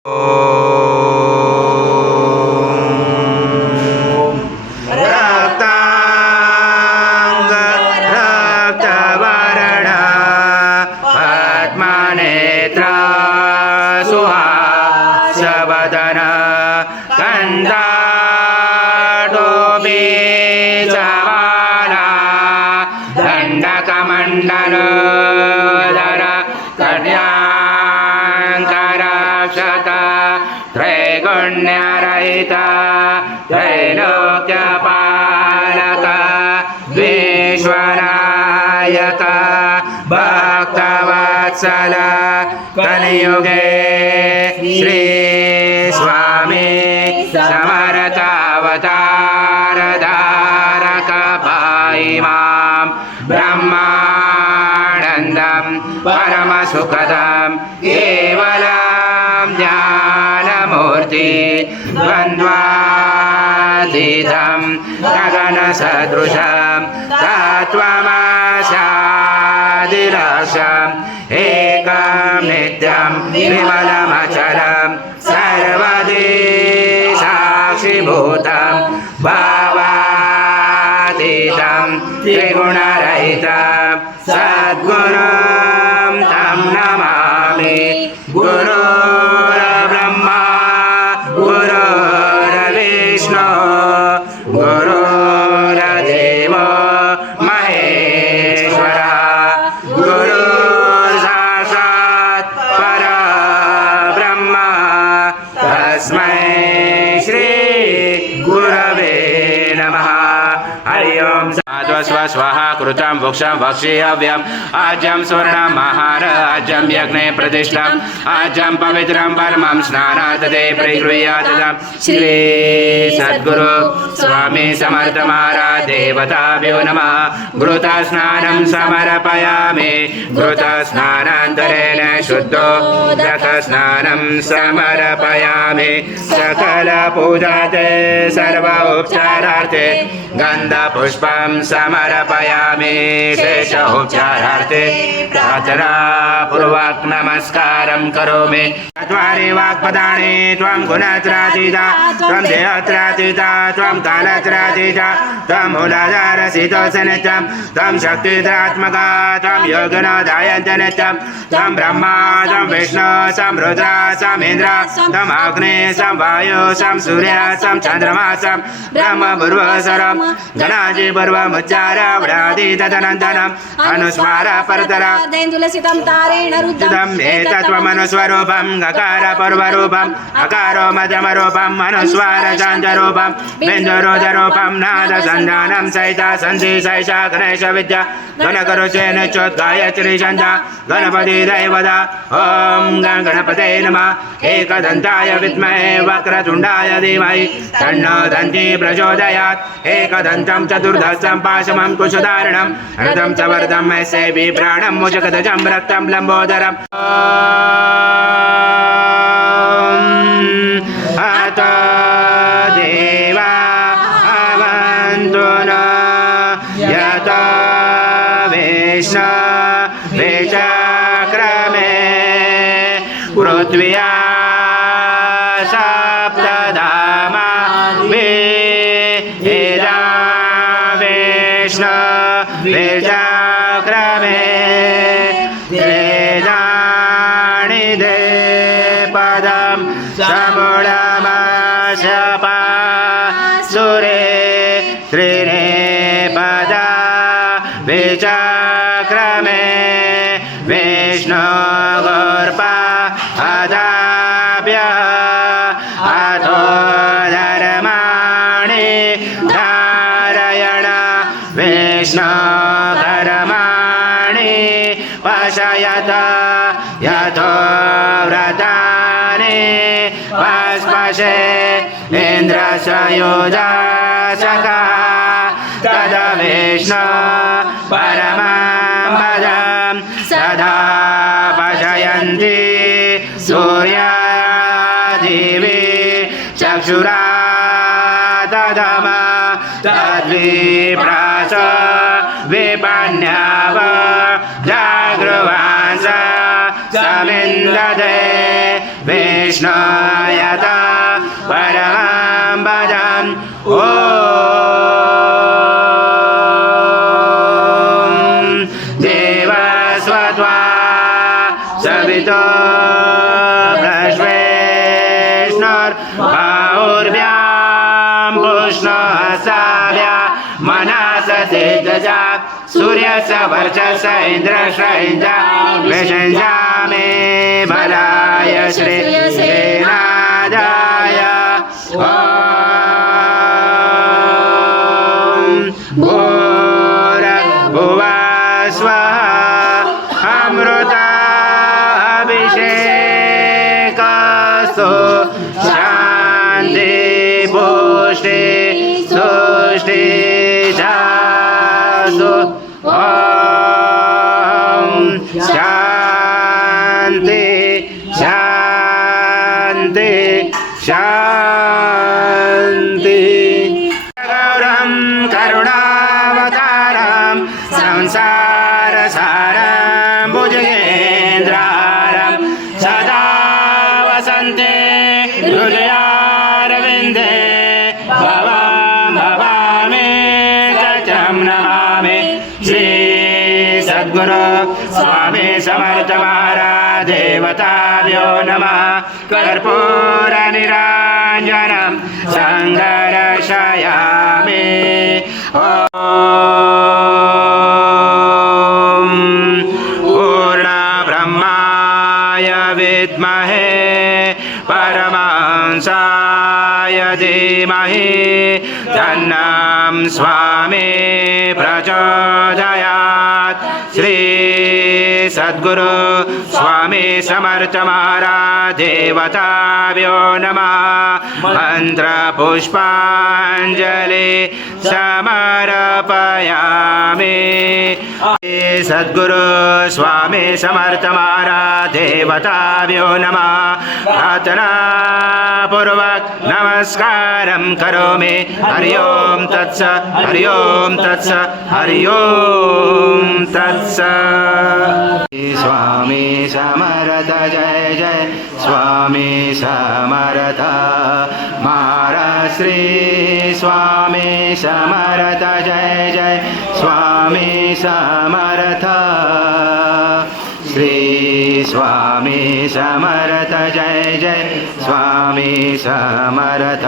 रक्तांग रक्तवर्ण पद्मनेत्र सुहासवदन कंदाटोपीचवाला दंडकमंडलोदर कन्यांकरक्षत त्रैगुण्यरहित त्रैलोक्यपालक विश्वनायक भक्तवत्सल कलियुगे श्री स्वामी समर्थावतारधारक पाहिमां ब्रह्मानन्दं परमसुखदं केवलं ज्ञानमूर्ति द्वन्द्वातीतं गगनसदृशं तत्त्वमस्यादिलक्ष्यम् एकं नित्यं विमलमचलं सर्वदि साक्षिभूतं भावातीतं त्रिगुणरहितं सद्गुरुं तं नमामि। गुरुर्ब्रह्मा गुरुर्विष्णु गुरुर्देवो महेश्वरः गुरुर्साक्षात् परब्रह्म तस्मै श्री गुरवे नमः। हरि ओम। स्वाहा कृतं भुक्षं भक्षेयव्यम् आज्यं स्वर्णं महाराज्यं यज्ञे प्रतिष्ठम् आज्यं पवित्रं परमं स्नानादते प्रगृह्यातम् श्री सद्गुरु स्वामी समर्थ महाराज देवताभ्यो नमः। घृतस्नानं समर्पयामि घृतस्नानान्तरेण शुद्धोदकस्नानं समर्पयामि सकलपूजाते सर्व उपचारार्थे गन्धपुष्पं समर्पयामि शेषोपचारार्थे प्रार्थनापूर्वक नमस्कारं करोमि। चत्वारि वाक्पदानि त्वं गुणत्रयातीता त्वं देहत्रयातीता त्वं कालत्रयातीता त्वं मूलाधारसितोऽसनित्यं त्वं शक्तिधरात्मका त्वं योगिनोऽध्यायन्त नित्यं त्वं ब्रह्मा त्वं विष्णु त्वं रुद्र त्वं इन्द्र त्वं अग्नि त्वं वायु त्वं सूर्य त्वं चन्द्रमा त्वं ब्रह्म पूर्वसरं गणाजी पूर्वमुच्चार व्याधि तदनन्तरम् अनुस्वार परतरा तुलसितं तारेण रुद्धम् एतत्त्वमनुस्वरूपं गकार पूर्वरूपम् अकारो मध्यमरूपम् अनुस्वार शान्तरूपं बिन्दुरुदरूपं नाद सन्धानं सहिता सन्धि सहिता गणेश विद्या गणकरुचेन चोद्गायत्री छन्दा गणपति दैवता ॐ गणपते नमः। एकदन्ताय विद्महे वक्रतुण्डाय धीमहि तन्नो दन्ती प्रचोदयात्। एकदन्तं चतुर्दशं पाशमं कुशधारणं रथं च वरदं यस्यैव प्राणं मुचकदजं रक्तं लम्बोदरम् अत देवा अवन्तु न यत विष्णुविचक्रमे पृथ्व्या सप्तधामा वेदा विष्णुविचक्रमे वेदानि दे पदं समूढमशपा सुरे त्रीणि पदा विचक्रमे विष्णु गोर्पा अदाभ्यः अथो धर्माणि धारयण विष्णु धर्माणि पशयत यथो व्रतानि पस्पशे इन्द्रस्वयुजासका तद विष्णु परमं पदं सदा पशयन्ति सूर्यादिवि चक्षुरा तदम तद्विप्रास विपन्याव जागृवांस समिन्दते विष्णु कृष्णायत परमं पदम् ॐ देवस्वत्वा सवितो प्रश्वेष्णोर्बाहुर्भ्यां पुष्णोहस्ताभ्या मनससे जजा सूर्यस्य वर्चस्य इन्द्रस्य विषञ्जामे बलाय श्रीसेनादाय ॐ भूर्भुवस्वः अमृताभिषेकस्तु शान्ति पुष्टि तुष्टि जास्तु ॐ शान्ति शान्ति शान्ति गौरं करुणावतारं संसारसारं भुजगेन्द्रारं सदा वसन्ते हृदयारविन्दे भवामि तत्रं नमामि श्री सद्गुरु स्वामी समर्थ महाराज देवताभ्यो नमः कर्पूरनिराञ्जनं सङ्गर्शयामि ॐ पूर्णब्रह्माय विद्महे परमहंसाय धीमहि तन्नं स्वामी प्रचोदयात् श्री सद्गुरु स्वामी समर्थ महाराज देवताभ्यो नमः मन्त्रपुष्पाञ्जलि समर्पयामि सद्गुरु स्वामी समर्थ महाराज देवताभ्यो नमः प्रार्थनापूर्वक नमस्कारं करोमि हरि ओं तत्स हरि ओं तत्स हरि ओं तत्स स्वामी समर्थ जय जय स्वामी समर्थ महाराज श्री स्वामी समर्थ जय जय स्वामी समर्थ श्री स्वामी समर्थ जय जय स्वामी समर्थ